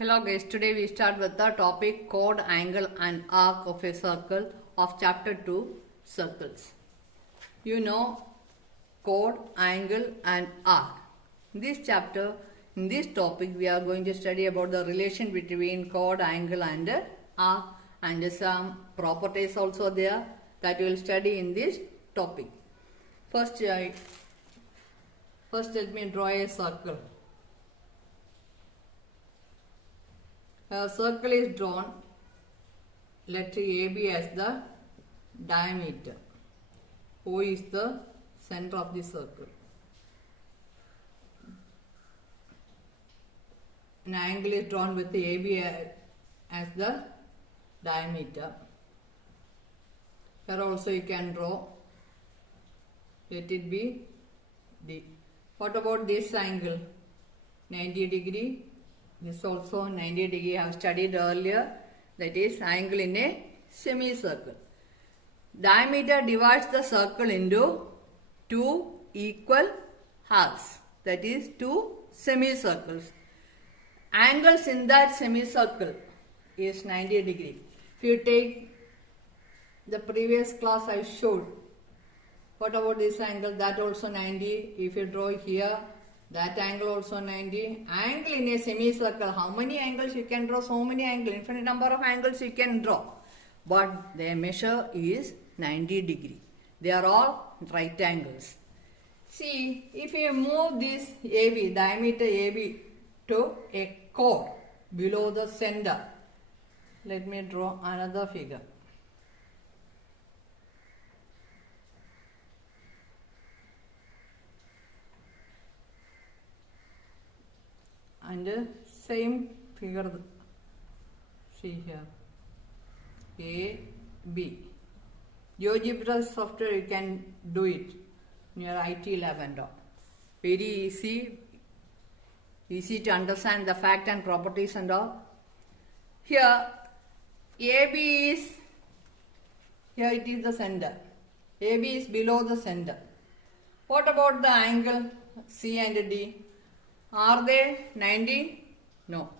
Hello guys, today we start with the topic chord, angle and arc of a circle of chapter 2, circles. You know chord, angle and arc. In this chapter, in this topic we are going to study about the relation between chord, angle and arc and some properties also there that we will study in this topic. First let me draw a circle. A circle is drawn, let AB as the diameter, O is the center of the circle. An angle is drawn with the AB as the diameter. Here also you can draw, let it be D. What about this angle? 90 degree. This also 90 degree I have studied earlier, that is angle in a semicircle. Diameter divides the circle into two equal halves, that is two semicircles. Angles in that semicircle is 90 degree. If you take the previous class I showed, what about this angle? That also 90. If you draw here, that angle also 90. Angle in a semicircle, how many angles you can draw? So many angles, infinite number of angles you can draw. But their measure is 90 degree. They are all right angles. See, if you move this AB, diameter AB to a chord below the center. Let me draw another figure. And same figure, see here, A, B. GeoGebra software you can do it near IT lab and all. Very easy to understand the fact and properties and all. Here, AB is, here it is the center. AB is below the center. What about the angle C and D? Are they 90? No.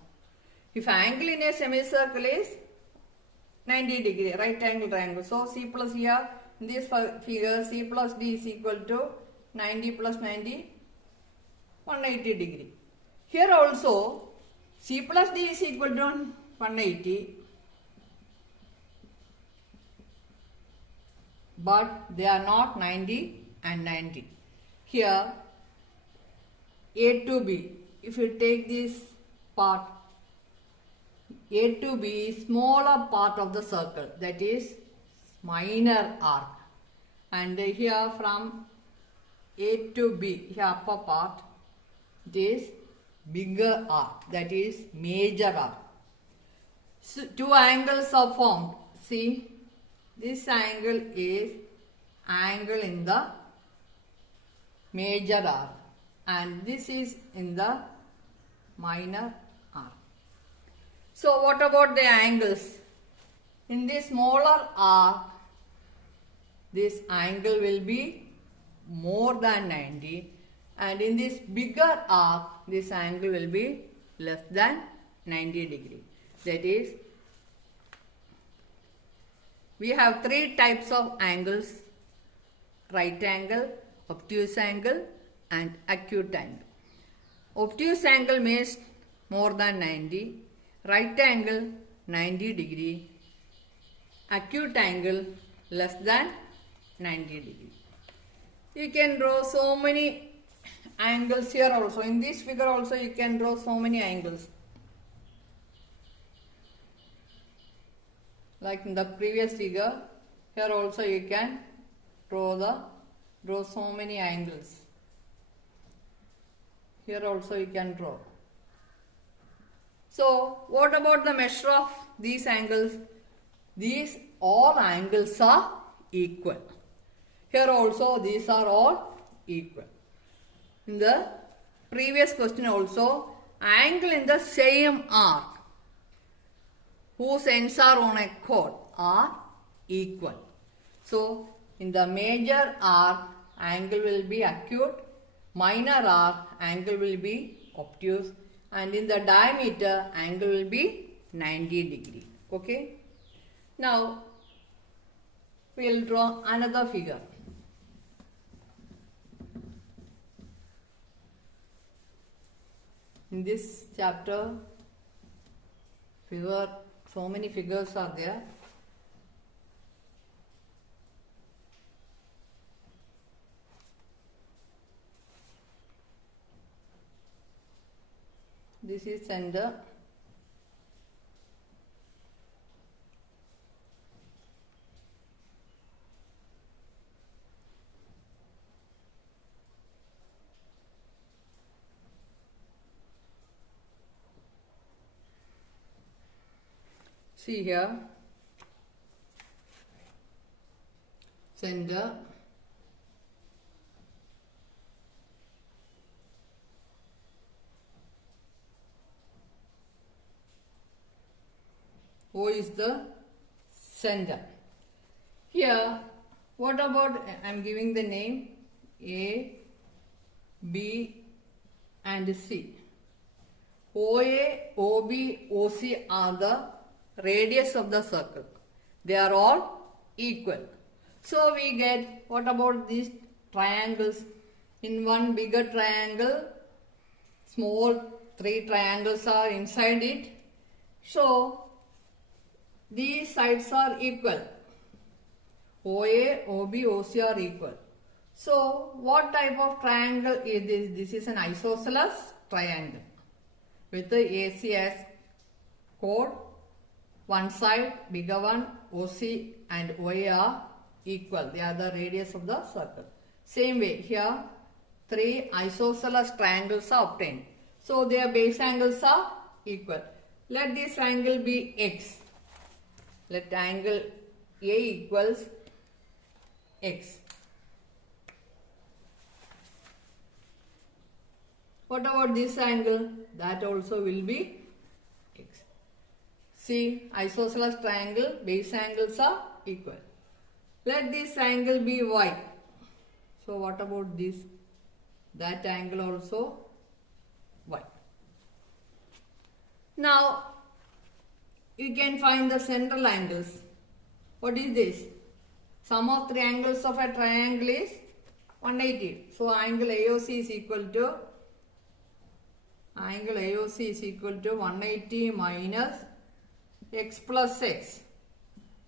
If angle in a semicircle is 90 degree, right angle triangle. So C plus here, in this figure, C plus D is equal to 90 plus 90, 180 degree. Here also, C plus D is equal to 180. But they are not 90 and 90. Here, A to B, if you take this part, A to B is smaller part of the circle, that is minor arc. And here from A to B, here upper part, it is bigger arc, that is major arc. So two angles are formed. See, this angle is angle in the major arc. And this is in the minor arc. So what about the angles? In this smaller arc, this angle will be more than 90, and in this bigger arc, this angle will be less than 90 degree. That is, we have three types of angles: right angle, obtuse angle and acute angle. Obtuse angle means more than 90, right angle 90 degree, acute angle less than 90 degree. You can draw so many angles here also. In this figure also you can draw so many angles. Like in the previous figure, here also you can draw so many angles. Here also you can draw. So what about the measure of these angles? These all angles are equal. Here also these are all equal. In the previous question also, angle in the same arc whose ends are on a chord are equal. So in the major arc, angle will be acute. Minor arc, angle will be obtuse, and in the diameter angle will be 90 degree. Okay. Now we will draw another figure. In this chapter, so many figures are there. This is center. See here, center, O is the center. Here, what about, I am giving the name A, B and C. OA, OB, OC are the radius of the circle. They are all equal. So we get, what about these triangles? In one bigger triangle, small 3 triangles are inside it. So these sides are equal. OA, OB, OC are equal. So what type of triangle is this? This is an isosceles triangle with the AC as chord. One side, bigger one, OC and OA are equal. They are the radius of the circle. Same way, here 3 isosceles triangles are obtained. So their base angles are equal. Let this angle be X. Let angle A equals X. What about this angle? That also will be X. See, isosceles triangle, base angles are equal. Let this angle be Y. So what about this? That angle also Y. Now, you can find the central angles. What is this? Sum of 3 angles of a triangle is 180. So angle AOC is equal to 180 minus x plus x.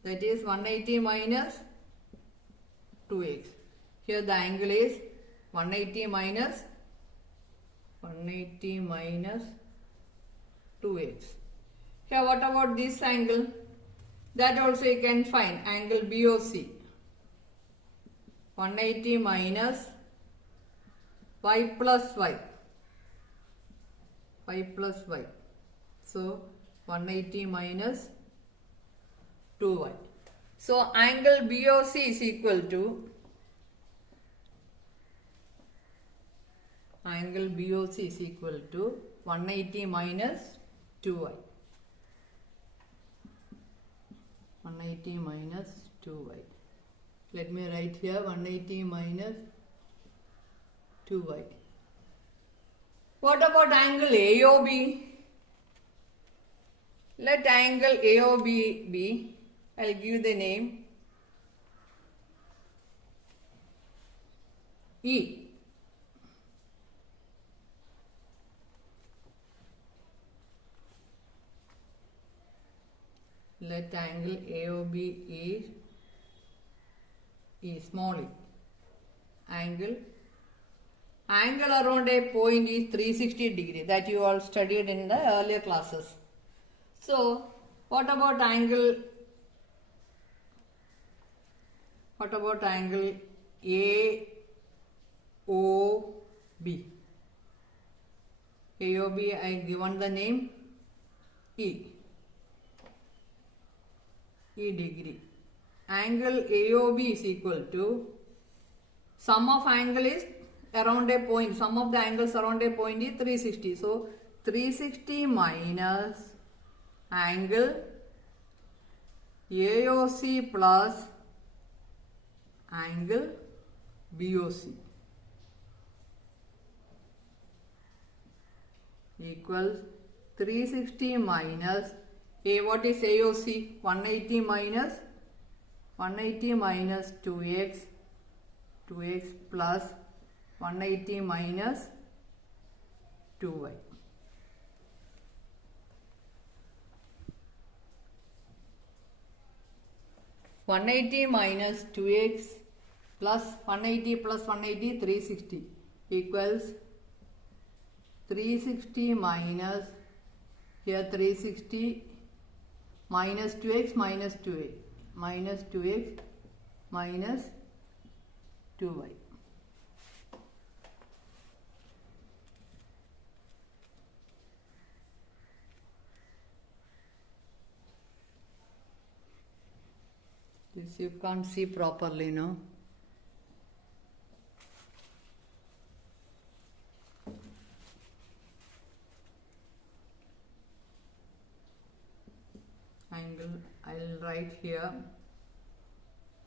That is 180 minus 2x. Here the angle is 180 minus 2x. Here what about this angle? That also you can find angle BOC. 180 minus y plus y. Y plus y. So 180 minus 2y. So angle BOC is equal to 180 minus 2y. 180 minus 2y. Let me write here 180 minus 2y. What about angle AOB? Let angle AOB be, I'll give the name E. Let angle AOB is small e. Angle around a point is 360 degree, that you all studied in the earlier classes. So what about angle AOB? AOB I given the name E degree. Angle AOB is equal to sum of angle is around a point. Sum of the angles around a point is 360. So 360 minus angle AOC plus angle BOC. equals 360 minus what is AOC? 180 minus 2x plus 180 minus 2y. One 180 minus 2x plus 180 plus 180 360 equals 360 minus here 360 minus 2x minus 2y minus 2x minus 2y. This you can't see properly, no? Angle, I'll write here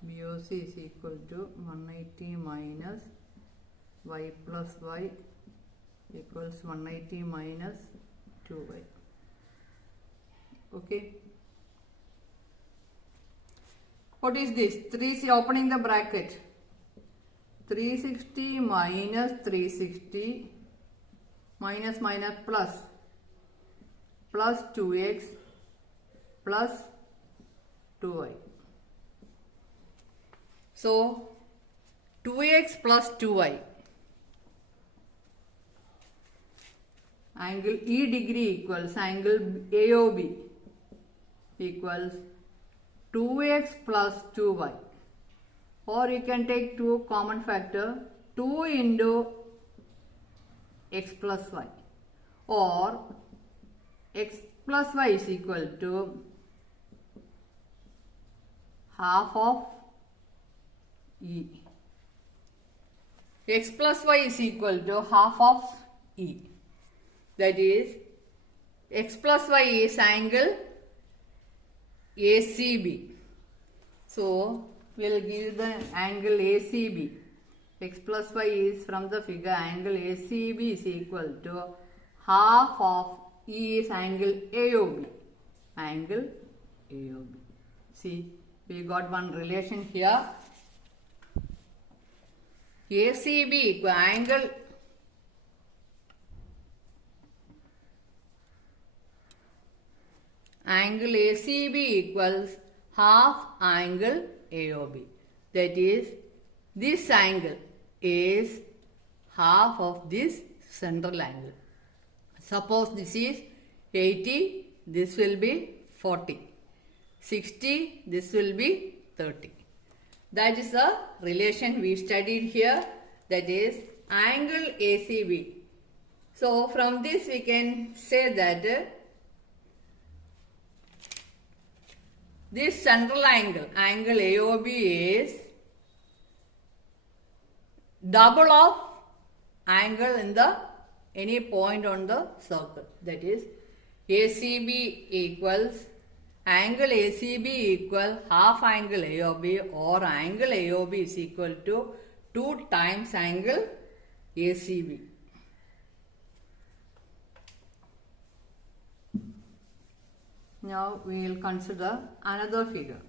BOC is equal to 180 minus y plus y equals 180 minus 2y. Okay. What is this? 3 opening the bracket. 360 minus 360 minus plus 2x plus 2y. So 2x plus 2y. Angle E degree equals angle AOB equals 2x plus 2y, or you can take 2 common factor 2 into x plus y, or x plus y is equal to half of E. X plus y is equal to half of E. That is, x plus y is angle ACB. So, we will give the angle ACB. X plus y is from the figure angle ACB is equal to half of E is angle AOB. Angle AOB. See, we got one relation here. ACB equal angle ACB equals half angle AOB. That is, this angle is half of this central angle. Suppose this is 80, this will be 40. 60, this will be 30. That is the relation we studied here, that is angle ACB. So from this we can say that this central angle, angle AOB, is double of angle in the any point on the circle. That is, ACB equals angle ACB equal half angle AOB, or angle AOB is equal to 2 times angle ACB. Now we will consider another figure.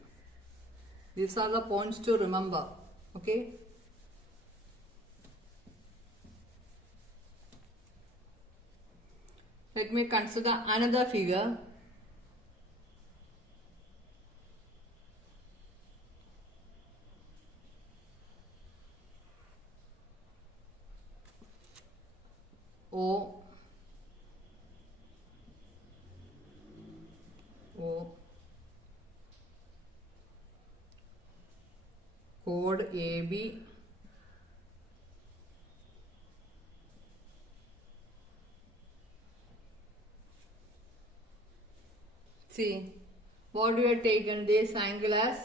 These are the points to remember. Okay. Let me consider another figure. O chord AB, see, what we have taken this angle as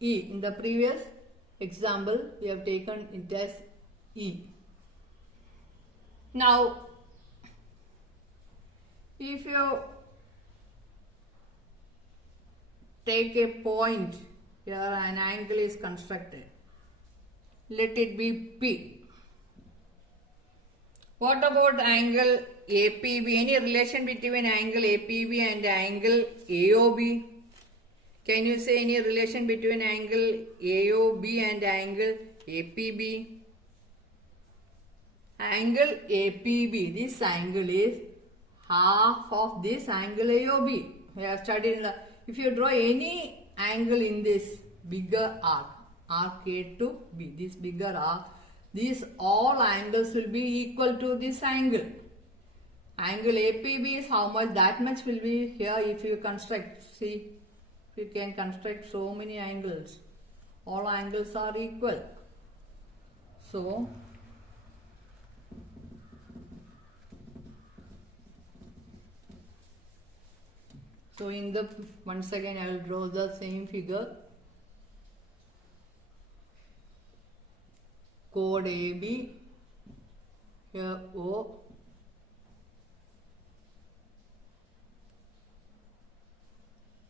E. In the previous example, we have taken it as E. Now, if you take a point here, an angle is constructed. Let it be P. What about angle APB, any relation between angle APB and angle AOB? Can you say any relation between angle AOB and angle APB? Angle APB, this angle is half of this angle AOB. We have studied if you draw any angle in this bigger arc A to B, this bigger arc, these all angles will be equal to this angle. Angle APB is how much? That much will be here if you construct. See, you can construct so many angles. All angles are equal. So, in the, once again I will draw the same figure. Chord AB, here O,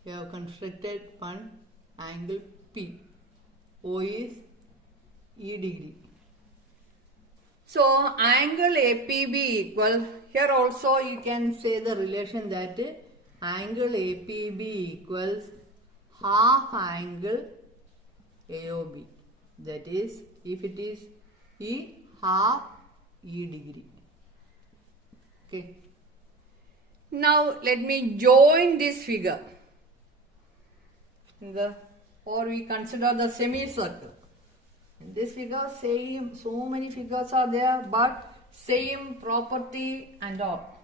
we have constructed one angle P. O is E degree. So angle APB equal, here also you can say the relation that angle APB equals half angle AOB. That is, if it is E, half E degree. Okay. Now let me join this figure. Or we consider the semicircle. In this figure, same, so many figures are there, but same property and all.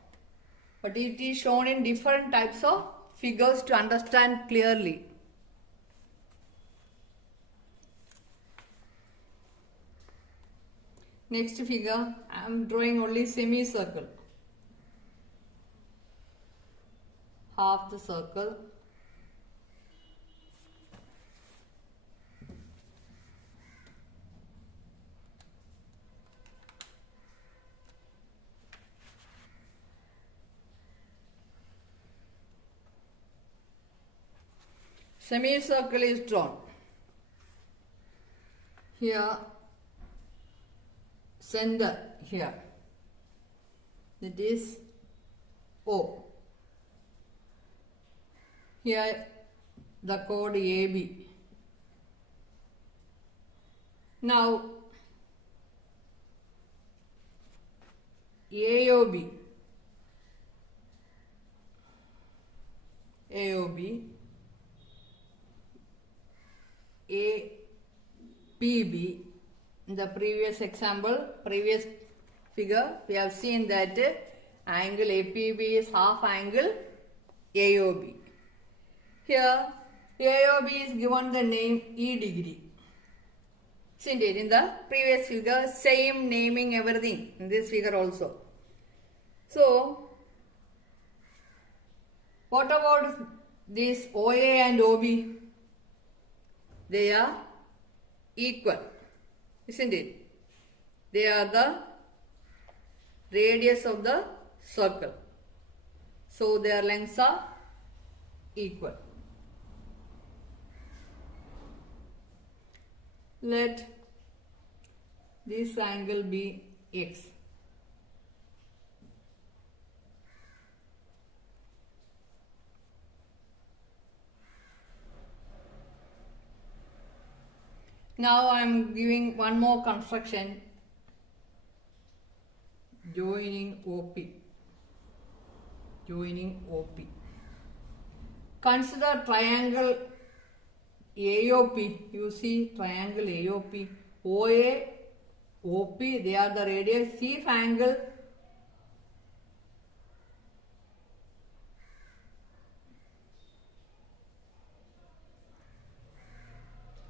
But it is shown in different types of figures to understand clearly. Next figure, I am drawing only semicircle. Half the circle. Semicircle is drawn. Here, center here. That is O. Here, the chord AB. Now, AOB. APB. In the previous example, previous figure, we have seen that angle APB is half angle AOB. Here, AOB is given the name E degree. Isn't it? In the previous figure, same naming everything. In this figure also. So, what about this OA and OB? They are equal, isn't it? They are the radius of the circle. So their lengths are equal. Let this angle be X. Now I am giving one more construction, joining OP. Consider triangle AOP. You see triangle AOP, OA, OP, they are the radius. See if angle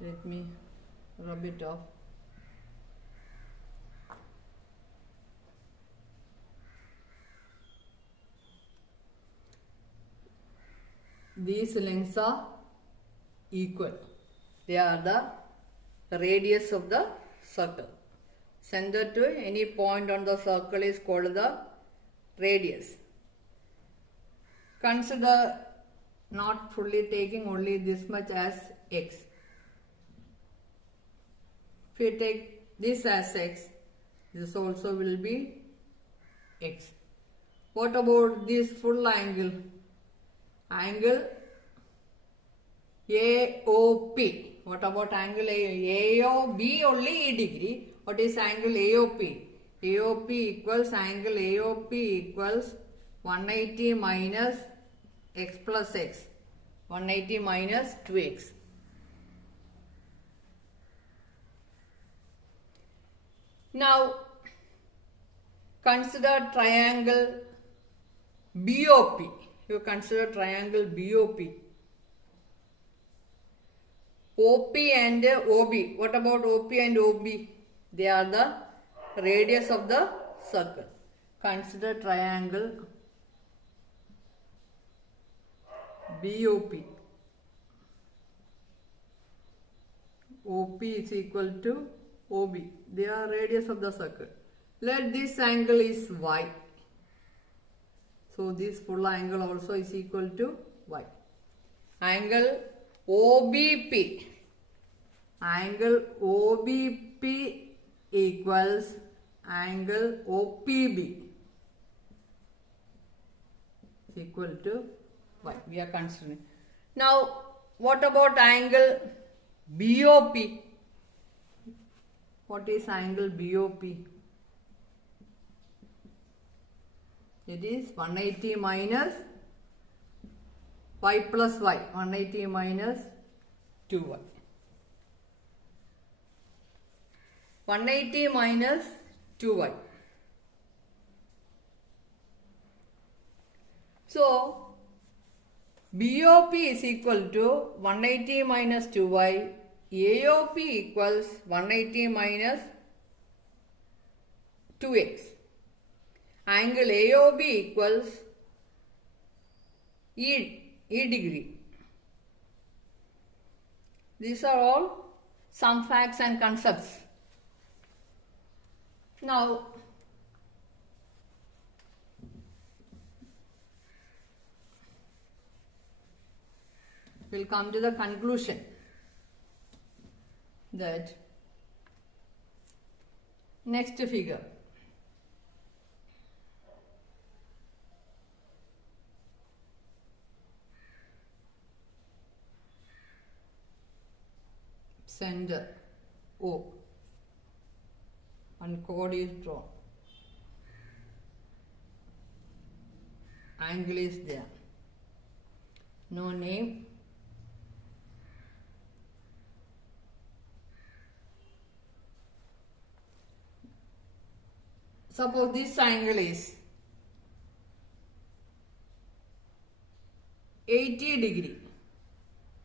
let me rub it off. These lengths are equal. They are the radius of the circle. Center to any point on the circle is called the radius. Consider not fully taking only this much as X. If you take this as X, this also will be X. What about this full angle? Angle AOP. What about angle AOB? Only E degree. What is angle AOP? AOP equals angle AOP equals 180 minus x plus x. 180 minus 2x. Now consider triangle BOP. You consider triangle BOP. OP and OB. What about OP and OB? They are the radius of the circle. Consider triangle BOP. OP is equal to OB. They are radius of the circle. Let this angle is Y. So this full angle also is equal to Y. Angle OBP. Angle OBP equals angle OPB is equal to Y. We are considering. Now what about angle BOP? What is angle BOP? It is 180 minus y plus y. 180 minus 2y. 180 minus 2y. So, BOP is equal to 180 minus 2y. AOP equals 180 minus 2x. Angle AOB equals E degree. These are all some facts and concepts. Now, we'll come to the conclusion that next figure. Center O. And chord is drawn. Angle is there. No name. Suppose this angle is 80 degree.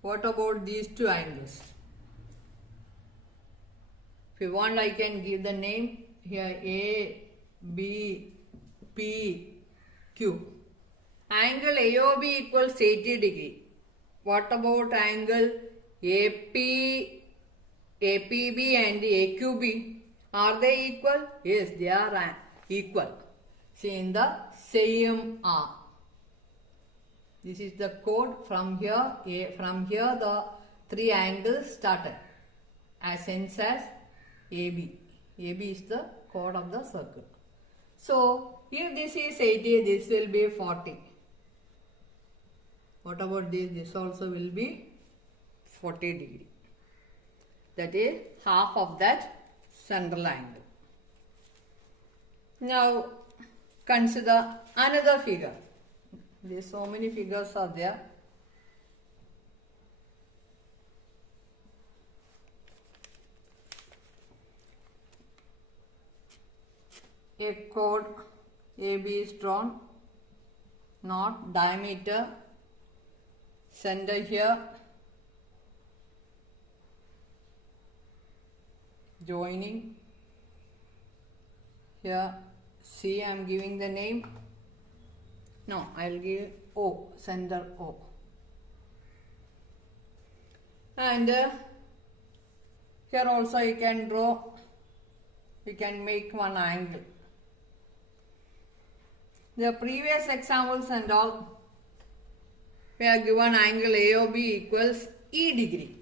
What about these two angles? If you want, I can give the name here A, B, P, Q. Angle AOB equals 80 degree. What about angle AP, APB and AQB? Are they equal? Yes, they are equal. See, in the same arm. This is the chord. From here the three angles started as hence as AB. AB is the chord of the circle. So, if this is 80, this will be 40. What about this? This also will be 40 degree. That is half of that central angle. Now, consider another figure. There are so many figures are there. A chord AB is drawn, not diameter, center here, joining here. C, I am giving the name. No, I will give O, center O. And here also you can draw, you can make one angle. The previous examples and all, we are given angle AOB equals E degree.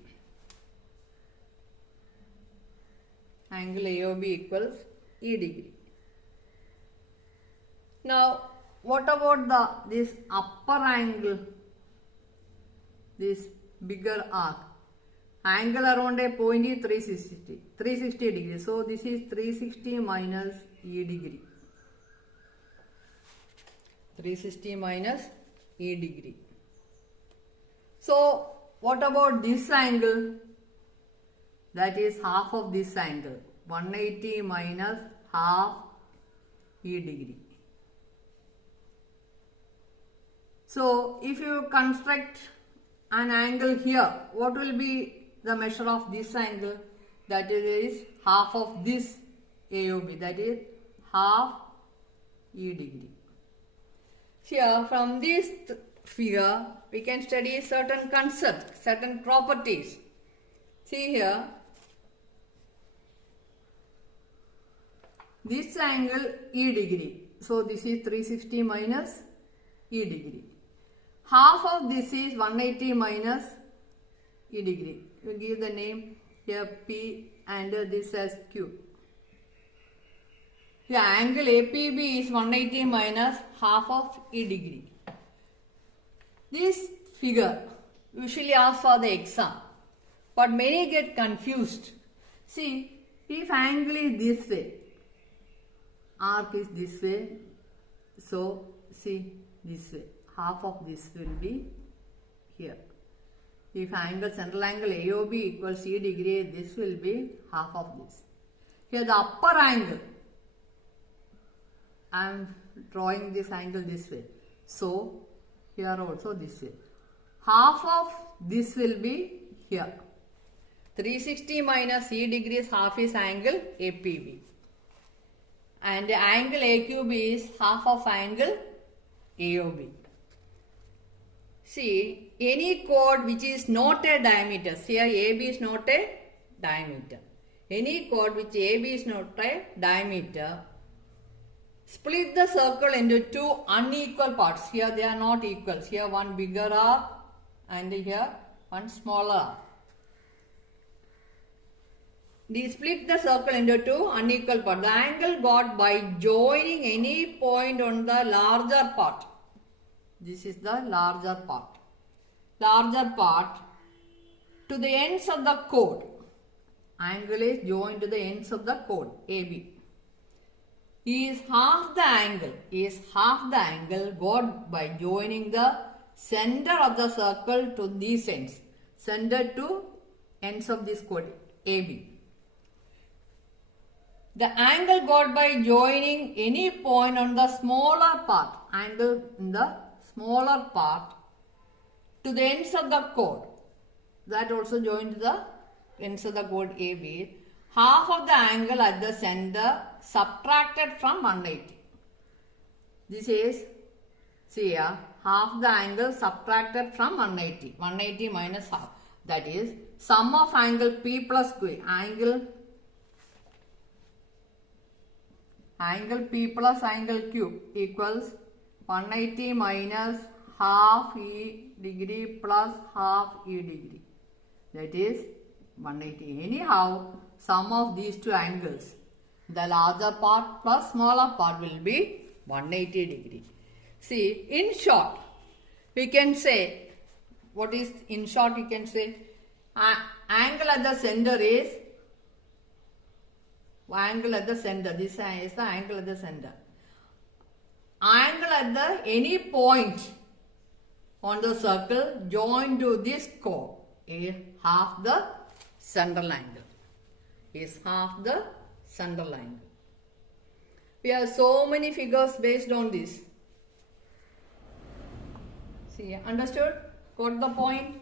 Angle AOB equals E degree. Now, what about this upper angle, this bigger arc? Angle around a point is 360 degrees. So this is 360 minus E degree. 360 minus E degree. So what about this angle? That is half of this angle. 180 minus half E degree. So if you construct an angle here, what will be the measure of this angle? That is half of this AOB, that is half E degree. Here from this figure we can study certain concepts, certain properties. See here, this angle E degree. So this is 360 minus E degree. Half of this is 180 minus E degree. You give the name here P and this as Q. The angle APB is 180 minus half of E degree. This figure usually asked for the exam, but many get confused. See, if angle is this way, arc is this way, so see this way, half of this will be here. If angle, central angle AOB equals E degree, this will be half of this. Here the upper angle, I am drawing this angle this way. So here also this way. Half of this will be here. 360 minus E degrees, half is angle APB. And angle AQB is half of angle AOB. See, any chord which is not a diameter, here AB is not a diameter. Any chord which AB is not a diameter, split the circle into two unequal parts. Here they are not equal. Here one bigger arc and here one smaller arc. We split the circle into two unequal parts. The angle got by joining any point on the larger part. This is the larger part. Larger part to the ends of the chord. Angle is joined to the ends of the chord AB. Is half the angle got by joining the center of the circle to these ends. Center to ends of this chord AB. The angle got by joining any point on the smaller part, angle in the smaller part to the ends of the chord, that also joined to the ends of the chord AB, half of the angle at the center subtracted from 180. This is, see here, half the angle subtracted from 180. 180 minus half. That is sum of angle P plus Q. Angle P plus angle Q equals 180 minus half E degree plus half E degree. That is 180. Anyhow, sum of these two angles, the larger part plus smaller part, will be 180 degree. See, in short, we can say, what is in short we can say, angle at the center is, angle at the center, this is the angle at the center. Angle at the any point on the circle joined to this chord is half the central angle. Is half the central angle. We have so many figures based on this. See, understood? Got the point?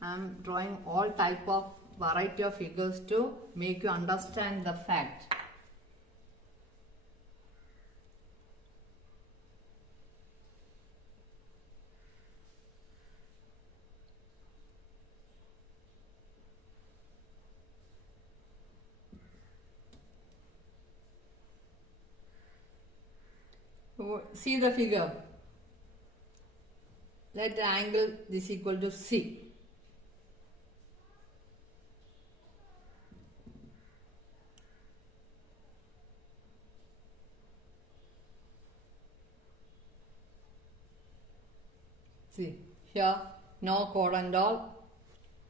I am drawing all type of variety of figures to make you understand the fact. See the figure. Let the angle is equal to C. See, here no chord and all,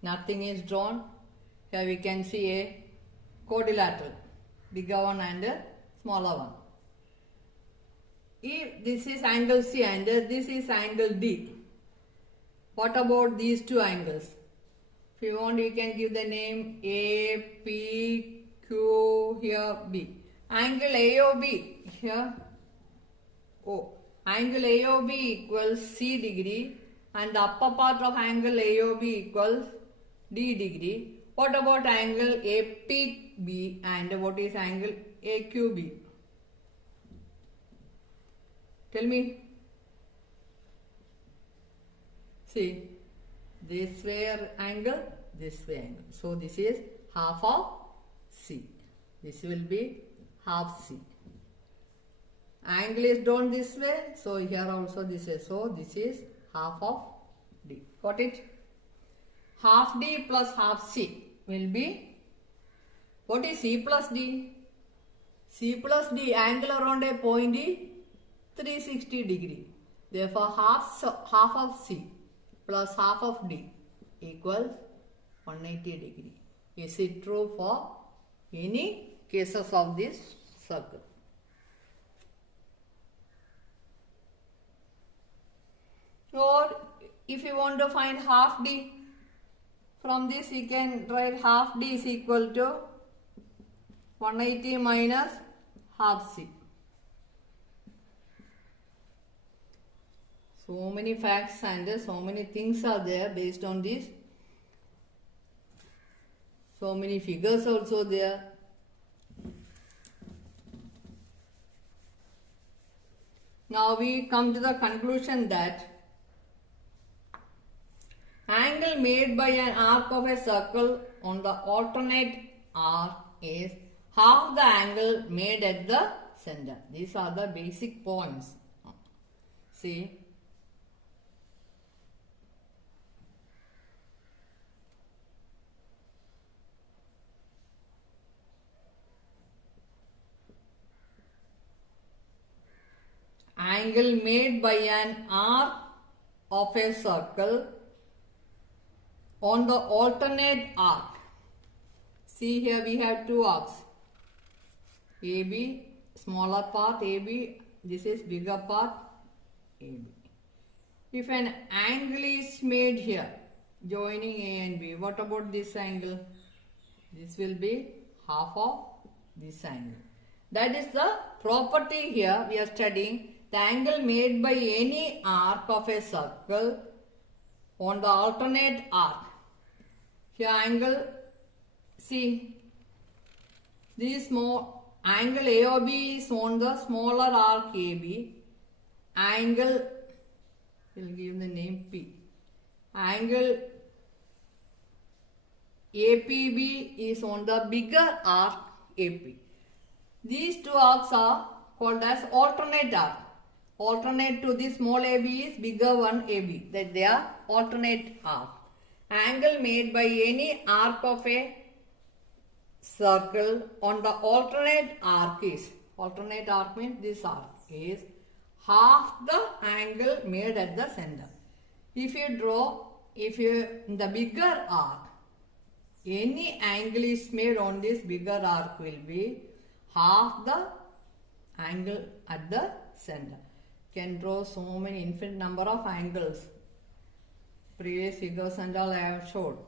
nothing is drawn. Here we can see a quadrilateral, bigger one and a smaller one. If this is angle C and this is angle D, what about these two angles? If you want, you can give the name A, P, Q, here B. Angle AOB, here O. Angle AOB equals C degree and the upper part of angle AOB equals D degree. What about angle APB and what is angle AQB? Tell me. See, this way angle, this way angle. So this is half of C. This will be half C. Angle is drawn this way, so here also this way. So this is half of D. Got it? Half D plus half C will be, what is C plus D? C plus D, angle around a point is 360 degree. Therefore half of C plus half of D equals 180 degree. Is it true for any cases of this circle? Or if you want to find half D, from this you can write half D is equal to 180 minus half C. So many facts and so many things are there based on this. So many figures also there. Now we come to the conclusion that angle made by an arc of a circle on the alternate arc is half the angle made at the center. These are the basic points. See. Angle made by an arc of a circle on the alternate arc. See, here we have two arcs. AB, smaller part AB, this is bigger part AB. If an angle is made here, joining A and B, what about this angle? This will be half of this angle. That is the property here we are studying. The angle made by any arc of a circle on the alternate arc. Here angle, see, this small angle AOB is on the smaller arc AB. Angle, we'll give the name P. Angle APB is on the bigger arc AP. These two arcs are called as alternate arc. Alternate to this small AB is bigger one AB. That they are alternate arc. Angle made by any arc of a circle on the alternate arc is, alternate arc means this arc is half the angle made at the center. If you draw, in the bigger arc, any angle is made on this bigger arc will be half the angle at the center. Can draw so many infinite number of angles. Previous figures and all I have showed.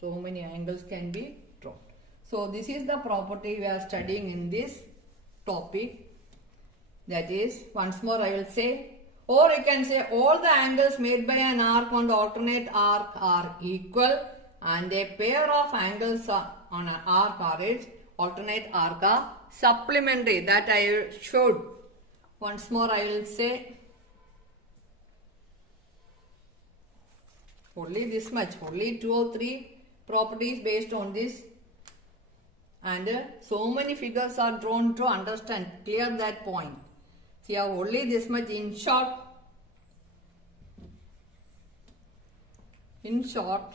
So many angles can be drawn. So this is the property we are studying in this topic. That is, once more I will say, or you can say all the angles made by an arc on the alternate arc are equal and a pair of angles on an arc or its alternate arc are supplementary. That I showed. Once more I will say, only this much, only 2 or 3 properties based on this, and so many figures are drawn to understand, clear that point. See, only this much in short. In short,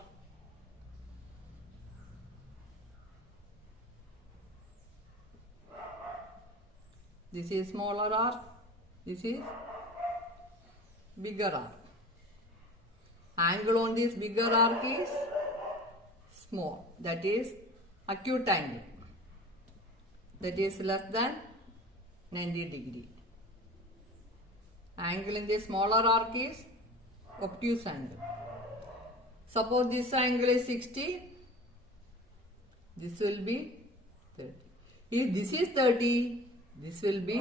this is smaller arc, this is bigger arc. Angle on this bigger arc is small, that is acute angle, that is less than 90 degree. Angle in the smaller arc is obtuse angle. Suppose this angle is 60, this will be 30. If this is 30, this will be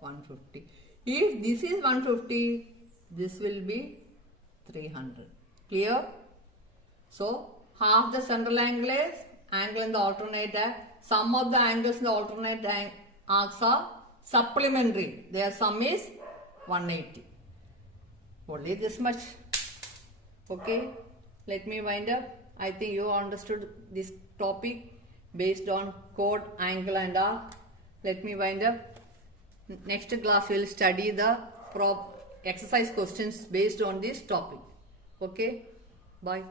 150. If this is 150, this will be 300. Clear? So, half the central angle is angle in the alternate arc. Some of the angles in the alternate arcs are supplementary. Their sum is 180. Only this much. Okay, let me wind up. I think you understood this topic based on chord, angle and arc. Let me wind up. Next class we will study the exercise questions based on this topic. Okay, bye.